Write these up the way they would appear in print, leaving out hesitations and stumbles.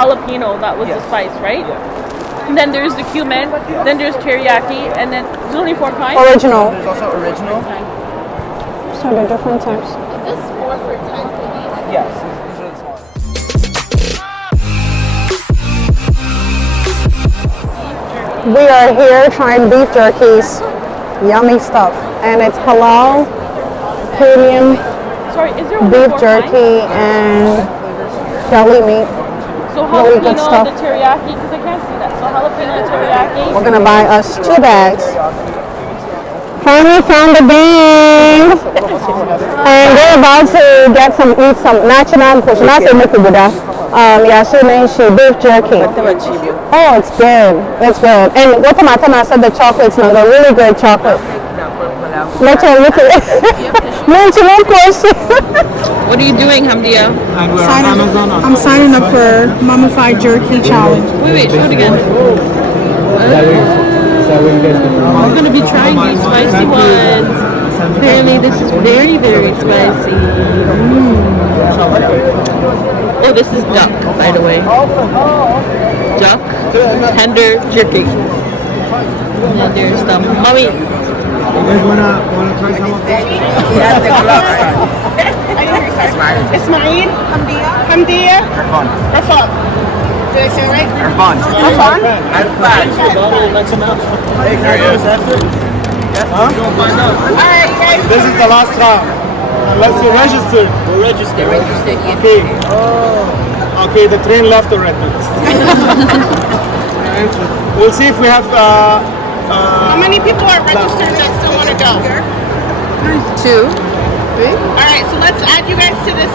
jalapeno. That was the spice, right? Yeah. And then there's the cumin. Then there's teriyaki, and then there's only 4 kinds. Original. There's also original. So they're different types. Is this 4 for 10 for these? Yes, these are the small. We are here trying beef jerkies. Yummy stuff. And it's halal, premium Sorry, is there only beef 4 jerky kinds? and deli meat. So really good jalapeno stuff. and the teriyaki, because I can't see that. So jalapeno and teriyaki. We're gonna buy us 2 bags. Finally found the gang! And they're about to eat some national push. Not say muku buda. She beef jerky. Oh, it's good. It's good. And what I said the chocolates now, they're really good chocolate. What What are you doing, Hamdia? I'm signing up for Mummified Jerky Challenge. Wait, show it again. We're going to be trying these spicy ones. Apparently this is very, very spicy. Oh, this is duck, by the way. Duck, tender jerky. And then there's the mummy. You guys wanna try some of this? Ismail? Hamdia? Rafat. Did I say it right? Irfan. Hey, can I do this after? Huh? Alright, guys. This is the last round. Unless you're registered. We're registered. Okay. Okay, the train left already. We'll see if we have How many people are registered that still want to go? 2, 3. Alright, so let's add you guys to this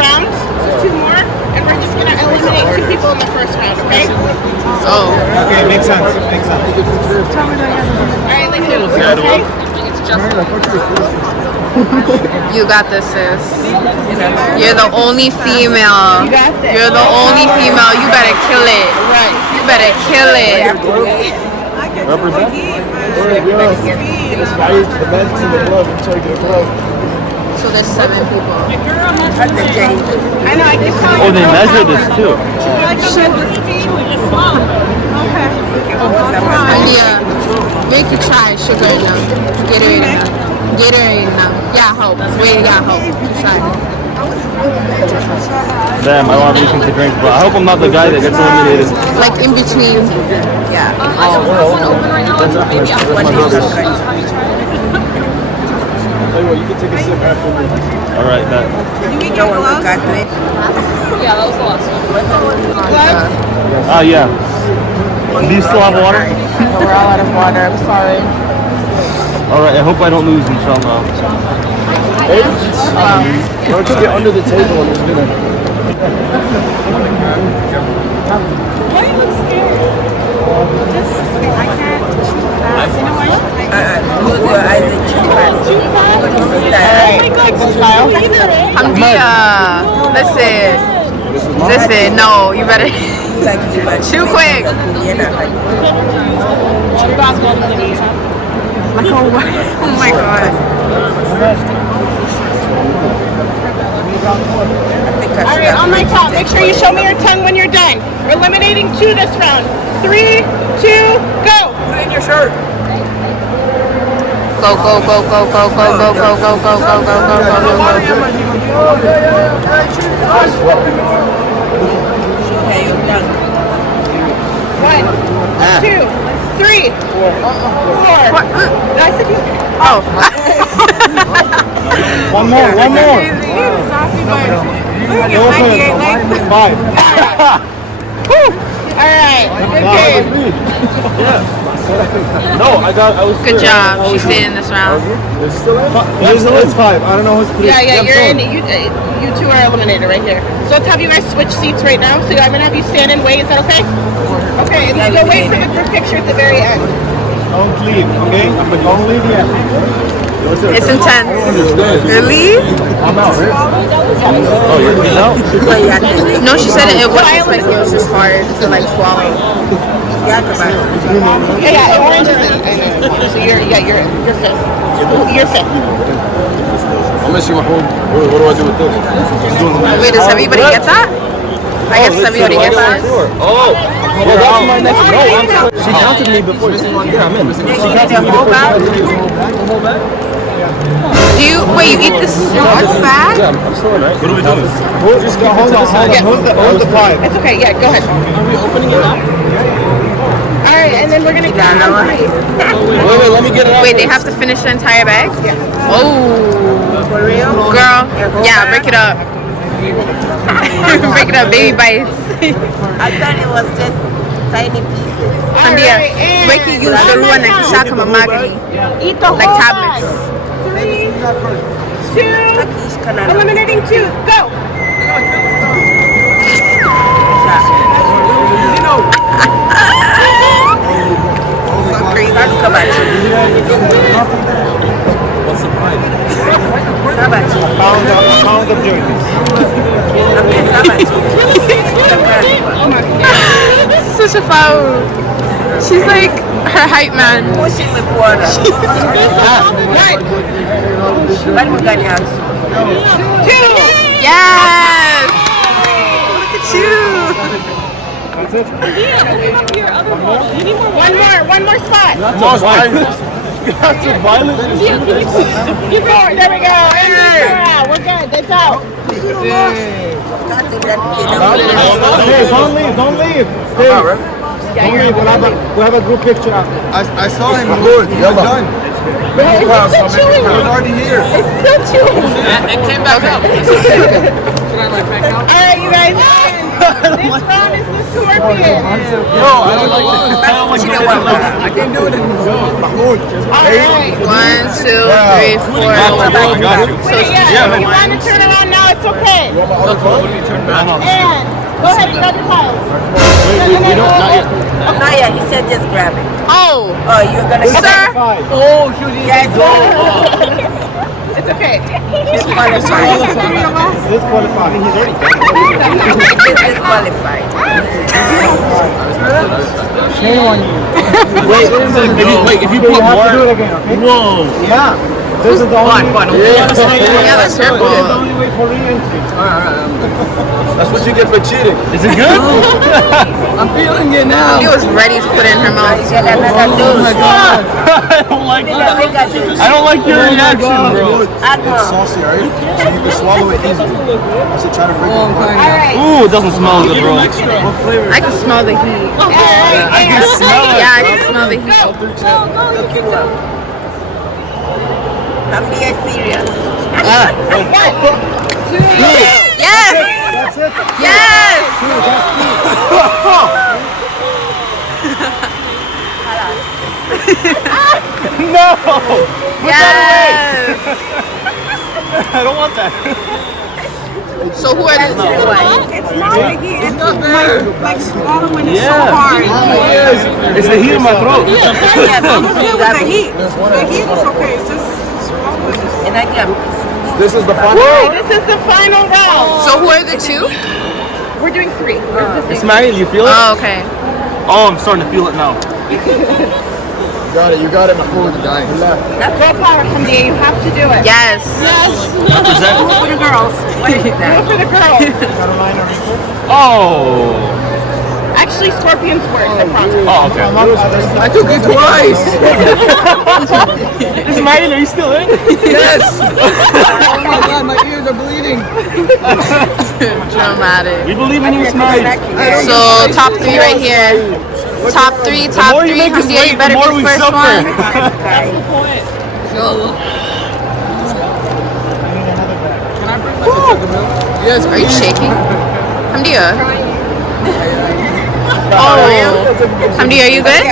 round. 2 more. And we're just going to eliminate 2 people in the first round, okay? Oh. Okay, makes sense. Alright, let's do it. Okay? You got this, sis. You're the only female. You got this. You're the only female. You better kill it. Right. You better kill it. Represent. Inspired the men to the glove and take the glove. So there's 7 people. I know, I keep telling Oh, they measure this too. Yeah. Make you try sugar enough. Gatorade enough. Gatorade enough. Yeah, hope. Wait, yeah, hope. Try. Damn, I want everything to drink, but I hope I'm not the guy that gets eliminated. Like in between. I have one open right now. Maybe after one You can take a sip after me. All right, that. Yeah, that was the last one. Ah, yeah. Do you still have water? We're all out of water. I'm sorry. All right, I hope I don't lose, inshallah. Hey, why don't you get under the table and just gonna... Why do you look scared? I can't chew fast. You know why? Listen, no, you better too quick. Oh my god. Alright, on my top, make sure you show me your tongue when you're done. We're eliminating 2 this round. 3, 2, go! Put it in your shirt. Go, go, go, go, go, go, go, go, go, go, go, go, go, go, One, 2, 3, 4. I said you. Oh. One more. Open. 5. Alright, good game. No, I was. Good job. She stayed in this round. It's 5. I don't know who's Yeah, you're in. You 2 are eliminated right here. So let's have you guys switch seats right now. So I'm gonna have you stand and wait. Is that okay? Okay, and then go wait for the group picture at the very end. Don't leave, okay? Don't leave yet. It's intense. Really? I'm out, right? Oh, you're out? No, she said it wasn't spicy. It was just hard to like swallow. Yeah, orange is in. So you're fifth. You're fifth. I'm missing my home. What do I do with this? Wait, does everybody get that? I guess everybody gets it. Oh, well, that's my next. No, she counted me before. Yeah, I'm in. She counted me before. Do you wait? You eat this much bag? Yeah, I'm still in, right? What are we doing? Just go, hold on. Hold the pipe. It's okay. Yeah, go ahead. Are we opening it up? All right, and then we're gonna get Wait, let me get it out. Wait, they have to finish the entire bag? Yeah. Oh. For real? Girl. Yeah, break it up. Break it up, baby bites. I thought it was just tiny pieces. Andia, Ricky used the one that shaka mamagani. eat the whole Like tablets. bag. 3, 2, eliminating 2. Go. So crazy. What's the price? Pound of jerky. Such a foul. She's like her hype man. Push it with water. Yes! Look at you! One more spot. More violence. That's a violence. Keep going. There we go. And we're good. That's out. Hey, don't leave. Don't leave. Stay. Don't leave. We'll have a group picture after. I saw him good. You're done. It's still chewing. I was already here. It's still chewing. It came back up. All right, you guys. This round is the scorpion. No, I don't like this. I don't like it. I can't do it anymore. All right. 1, 2, 3, 4. Wait, yeah, if you want to turn around now, it's okay. And go ahead and grab your piles. Not yet. He said just grab it. Oh! Oh, you're gonna Sir? Oh, shoot, Yes. It's okay. Disqualified. Disqualified. He's already done. He's disqualified. Shame on you. Wait, if you put You have more. to do it again, okay? Whoa. Yeah. This is the only Yeah, that's your This is the fault. only way for re-entry. That's what you get for cheating. Is it good? I'm feeling it now. She was ready to put it in her mouth. Get another dose. I don't like that. I don't like your reaction, bro. It's saucy, alright? So you can swallow it easily. I should try to break it apart. All right. Ooh, it doesn't smell good, bro. What flavor? I can smell the heat. I can smell it. Yeah, I can smell the heat. Hamdi is serious. Yes! Yes! No! Yes! I don't want that. So who are the two? It's not the heat. It's like swallowing when it's so Yeah. hard. It's the heat in my throat. Yeah, don't feel with the heat. The heat is okay. It's just swallowing. And again, This is the final This is the final round. So who are the two? We're doing 3. It's Maggie, you feel it? Oh, okay. Oh, I'm starting to feel it now. You got it before the dying. That's girl power, Hamdi. You have to do it. Yes. Represent. For the girls. What is that? For the girls. Oh. Actually, scorpions worse, I promise. Oh, okay. I took it twice. Is Maggie, are you still in? Yes. Oh my god, my ears are bleeding. Dramatic. We believe in you, Smiley. So top 3 right here. Top 3, The top more 3. you make us Hamdi, wait, you better the more be we the first suffer. one. Yes, Are you shaking? Hamdia. Oh. Hamdi, are you good?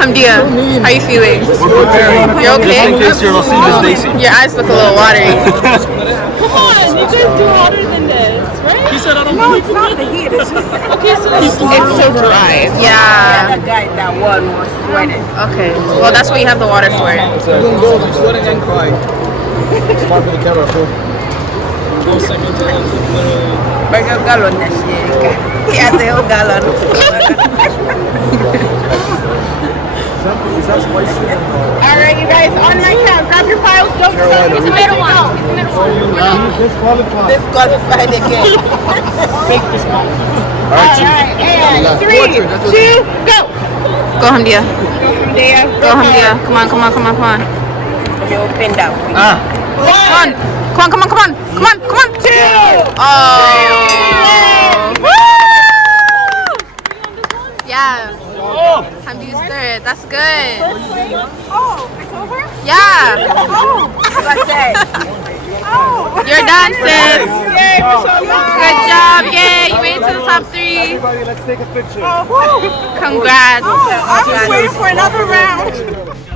Hamdia, how are you feeling? You Just in okay? case you're Hamdi'sDaze. Your eyes look a little watery. Come on, you guys do hotter than this, right? He said I don't no, it's not the heat. It's just It's so dry. Yeah. the guy that one was sweating. Okay. Well, that's what you have the water for. I'm sweating and crying. Smart for the camera, too. Pero galon na siya. Kaya sa'yo galon. Is that spicy? All right, you guys, on my count, grab your files. Don't stop. It's the middle one. Disqualified again. Fake discount. All right, and 3, 2, go. Go, Hamdia. Go from there. Go, Hamdia. Come on, come on, come on, come on. You open that. Come on. Come on, come on, come on. Come on, come on. 2. Oh. Woo! Yeah. Hamdi's third. That's good. Oh, it's over? Yeah. Oh, what's that? Oh. You're done, sis. Yay, Michelle. Good job. Yay. You made it to the top 3. Everybody, let's take a picture. Congrats. I was waiting for another round.